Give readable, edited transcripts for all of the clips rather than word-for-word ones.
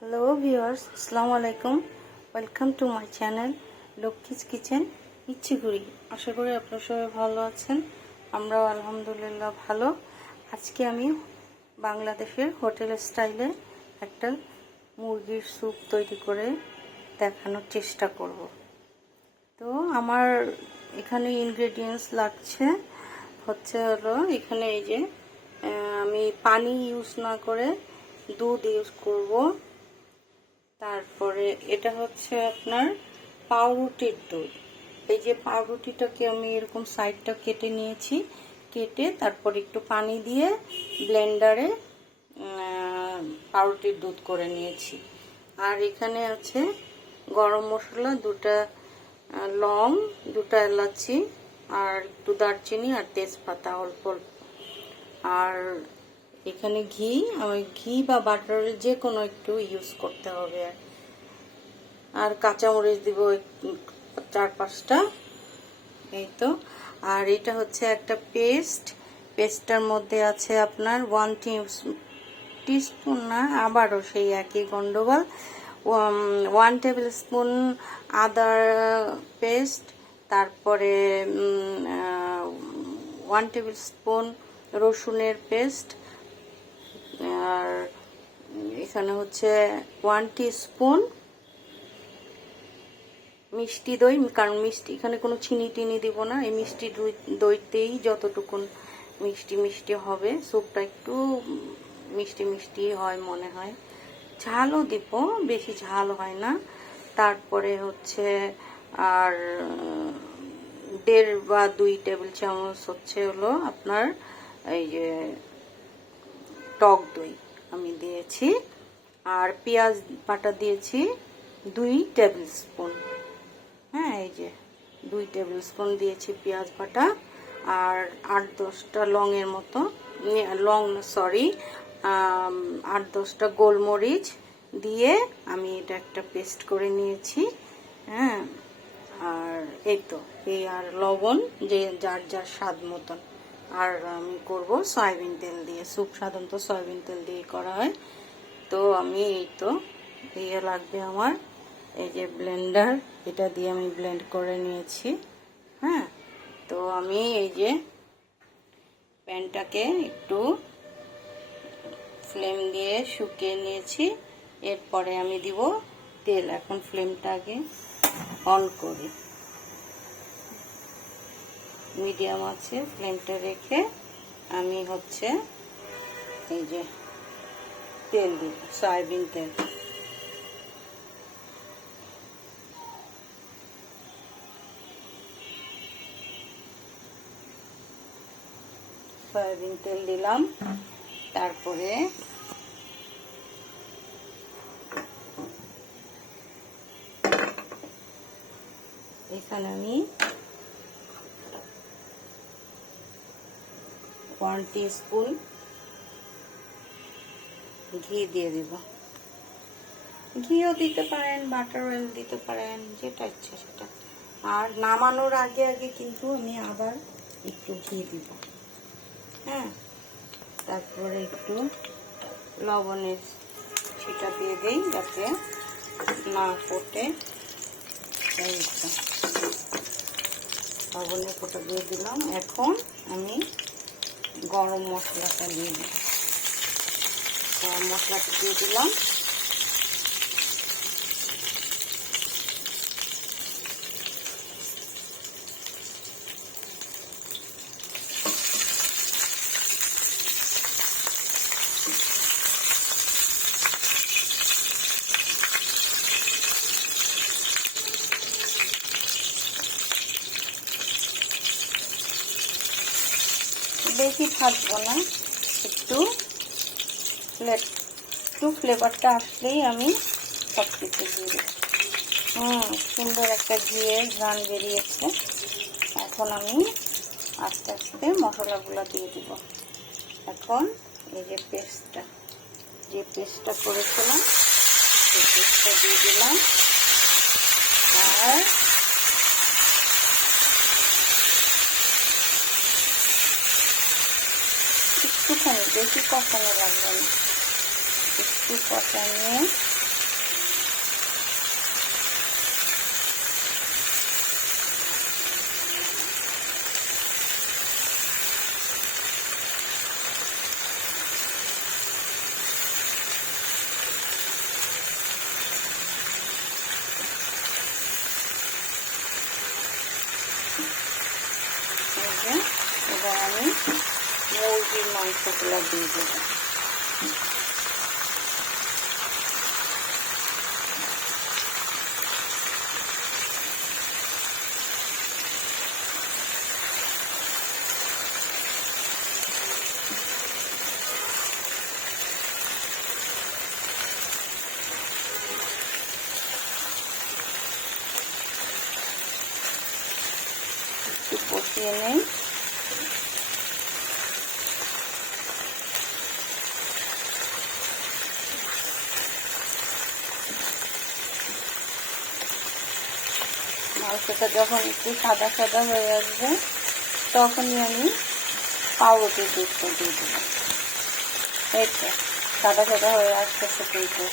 Hello viewers, আসসালামু আলাইকুম। Welcome to my channel Lakshmi's kitchen ইচ্ছিগুড়ি। আশা করি আপনারা সবাই ভালো আছেন, আমরাও আলহামদুলিল্লাহ ভালো। আজকে আমি বাংলাদেশের হোটেল স্টাইলে একটা মুরগির স্যুপ তৈরি করে দেখানোর চেষ্টা করব। তো আমার এখানে ইনগ্রেডিয়েন্টস লাগছে হলো এখানে এই যে আমি পানি ইউজ না করে দুধ ইউজ করব। তারপরে এটা হচ্ছে আপনার পাউরুটির দুধ। এই যে পাউরুটিটাকে আমি এরকম সাইডটা কেটে নিয়েছি, কেটে তারপর একটু পানি দিয়ে ব্লেন্ডারে পাউরুটির দুধ করে নিয়েছি। আর এখানে আছে গরম মশলা, দুটা লং, দুটা এলাচি, আর একটু দারচিনি আর তেজপাতা অল্প অল্প। আর এখানে ঘি বা বাটারের যে কোনো একটু ইউজ করতে হবে। আর কাঁচামরিচ দিব 4-5টা, এই তো। আর এটা হচ্ছে একটা পেস্টটার মধ্যে আছে আপনার 1 টিস্পুন না, আবারও সেই একই গন্ডগোল, 1 টেবিল স্পুন আদার পেস্ট, তারপরে 1 টেবিল স্পুন রসুনের পেস্ট, আর এখানে হচ্ছে 1 টিস্পুন মিষ্টি দই, কারণ মিষ্টি এখানে কোনো চিনি টিনি দিব না। এই মিষ্টি দইতেই যতটুকুন মিষ্টি হবে, স্যুপটা একটু মিষ্টি হয় মনে হয়। ঝালও দিব, বেশি ঝাল হয় না। তারপরে হচ্ছে আর 1.5 বা 2 টেবিল চামচ হলো আপনার এই যে টক দই আমি দিয়েছি। আর পেঁয়াজ বাটা দিয়েছি 2 টেবিল স্পুন। হ্যাঁ, এই যে 2 টেবিল স্পুন দিয়েছি পেঁয়াজ বাটা। আর 8-10টা লংয়ের মতো, 8-10টা গোলমরিচ দিয়ে আমি এটা একটা পেস্ট করে নিয়েছি। হ্যাঁ, আর এই তো এই আর লবণ যে যার স্বাদ মতন। আর আমি করব সয়াবিন তেল দিয়ে, স্যুপ সাধারণত সয়াবিন তেল দিয়ে করা হয়। তো আমি এই তো লাগবে আমার এই যে ব্লেন্ডার, এটা দিয়ে আমি ব্লেন্ড করে নিয়েছি। হ্যাঁ, তো আমি এই যে প্যানটাকে একটু ফ্লেম দিয়ে শুকিয়ে নিয়েছি। এরপরে আমি দিব তেল। এখন ফ্লেমটা আগে অন করি, মিডিয়াম আছে ফ্লেমটা রেখে আমি হচ্ছে এই যে তেল দিব, সয়াবিন তেল। সয়াবিন তেল দিলাম। তারপরে এখানে আমি 1 টিস্পুন ঘি দিয়ে দিব। ঘিও দিতে পারেন, বাটার অয়েল দিতে পারেন, যেটা ইচ্ছা সেটা। আর নামানোর আগে কিন্তু আমি আবার একটু ঘি দিব। হ্যাঁ, তারপরে একটু লবণের ছিটা দিয়ে দিই যাতে না ফোটে। লবণের ফোঁটা দিয়ে দিলাম। এখন আমি গরম মশলাটা দিয়ে দিই, গরম মশলাটা দিয়ে দিলাম। বেশি থাকবো না, একটু ফ্লেভারটা আসলেই আমি সব কিছু দিয়ে দেবো। সুন্দর একটা ঘিয়ের ঘ্রাণ বেরিয়েছে। এখন আমি আস্তে আস্তে মশলাগুলো দিয়ে দিব। এখন এই যে পেস্টটা করেছিলাম সেই পেস্টটা দিয়ে দিলাম। আর একটুখানি, বেশি কষানো লাগবে না, একটু কষানিয়ে মাংসগুলো দিয়ে দেব। একটু কষিয়ে নেই। মাংসটা যখন একটু সাদা সাদা হয়ে আসবে তখনই আমি পাউরুটির দুধটা দিয়ে দেবো। এই তো সাদা সাদা হয়ে আসতেছে কিন্তু।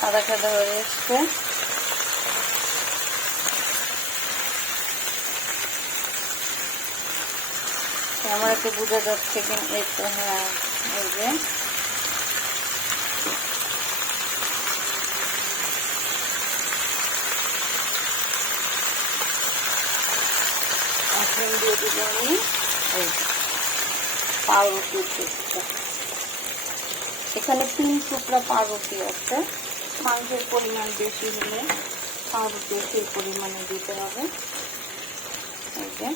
সাদা সাদা হয়ে এসছে। আমার একটু বোঝা যাচ্ছে কি একটু, হ্যাঁ এই যে এখন দিয়ে দিব আমি এই পাউরুটির দুধটা। এখানে 3 টুকরা পাউরুটি আছে। মাংসের পরিমাণ বেশি হলে পাউরুটি সেই পরিমাণে দিতে হবে। এই যে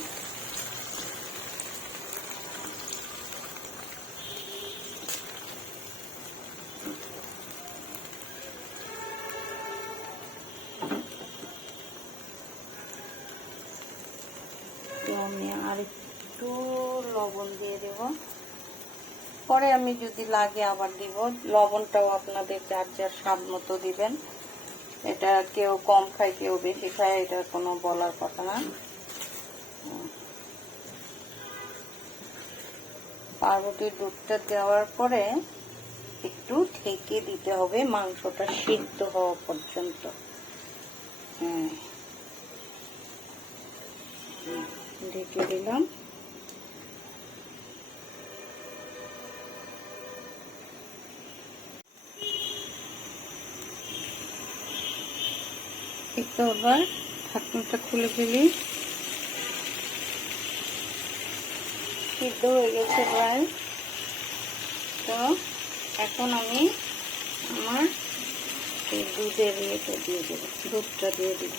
আমি আর একটু লবণ দিয়ে দেব। পরে আমি যদি লাগে আবার দিব। লবণটাও আপনাদের যার যার স্বাদ মতো দিবেন। এটা কেউ কম খায় কেউ বেশি খায়, এটা কোনো বলার কথা না। পাউরুটির দুধটা দেওয়ার পরে একটু ঢেকে দিতে হবে মাংসটা সিদ্ধ হওয়া পর্যন্ত। ঢেকে দিলাম। একটু আবার ঢাকনাটা খুলে ফেলি। সিদ্ধ হয়ে গেছে প্রায়। তো এখন আমি আমার এই দুধের ইয়েটা দিয়ে দেবো, দুধটা দিয়ে দিব।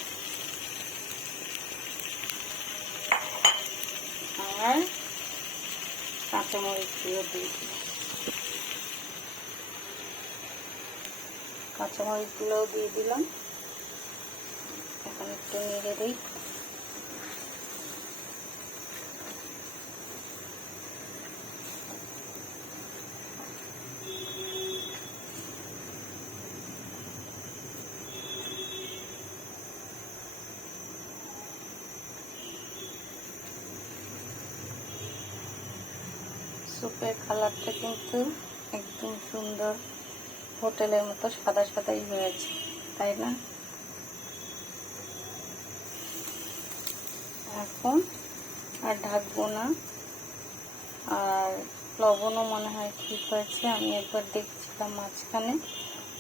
আর কাঁচামরিচগুলো দিয়ে দিব। কাঁচামরিচগুলোও দিয়ে দিলাম। এখন একটু নেড়ে দিই। সুপের কালারটা কিন্তু একদম সুন্দর, হোটেলের মতো সাদা সাদাই হয়েছে, তাই না? এখন আর ঢাকবো না। আর লবণও মনে হয় ঠিক হয়েছে। আমি একবার দেখছিলাম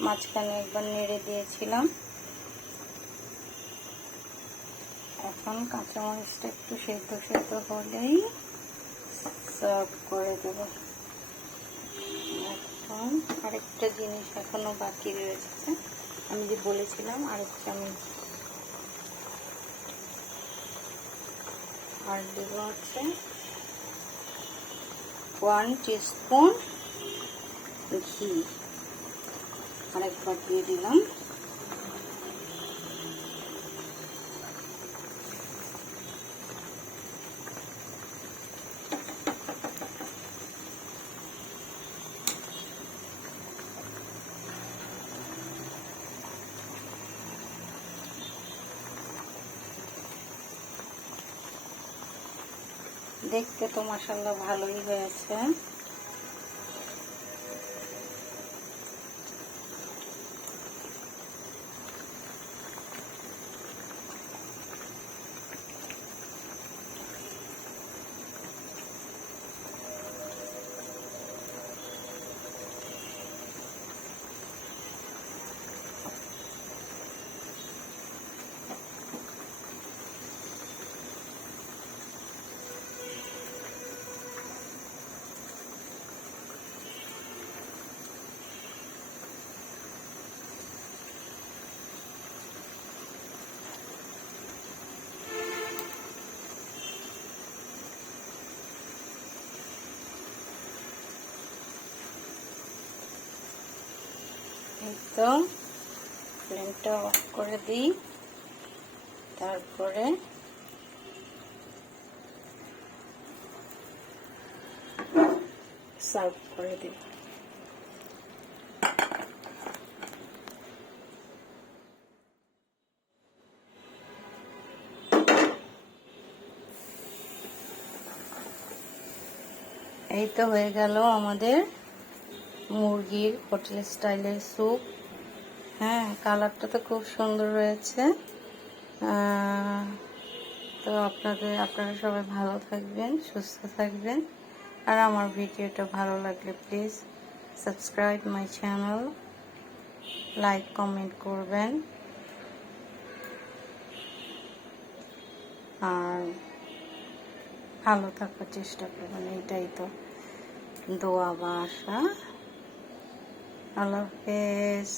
মাঝখানে একবার নেড়ে দিয়েছিলাম। এখন কাঁচামরিচটা একটু সেদ্ধ সেদ্ধ হলেই সার্ভ করে দেব। এখন আরেকটা জিনিস এখনো বাকি রয়েছে, আমি যে বলেছিলাম আরেক চামচ আর দেব হচ্ছে 1 টিস্পুন ঘি। আরেকবার দিয়ে দিলাম। দেখতে তো মাশাআল্লাহ ভালোই হয়েছে। এই তো ফ্লেমটা অফ করে দিই, তারপরে সার্ভ করে দিই। এই তো হয়ে গেল আমাদের মুরগির হোটেল স্টাইলের স্যুপ। হ্যাঁ, কালারটা তো খুব সুন্দর হয়েছে। তো আপনারা সবাই ভালো থাকবেন, সুস্থ থাকবেন। আর আমার ভিডিওটা ভালো লাগলে please subscribe my channel, like comment করবেন, আর ভালো থাকার চেষ্টা করবেন। এটাই তো দোয়া বা আশা। আল্লাহ হাফেজ।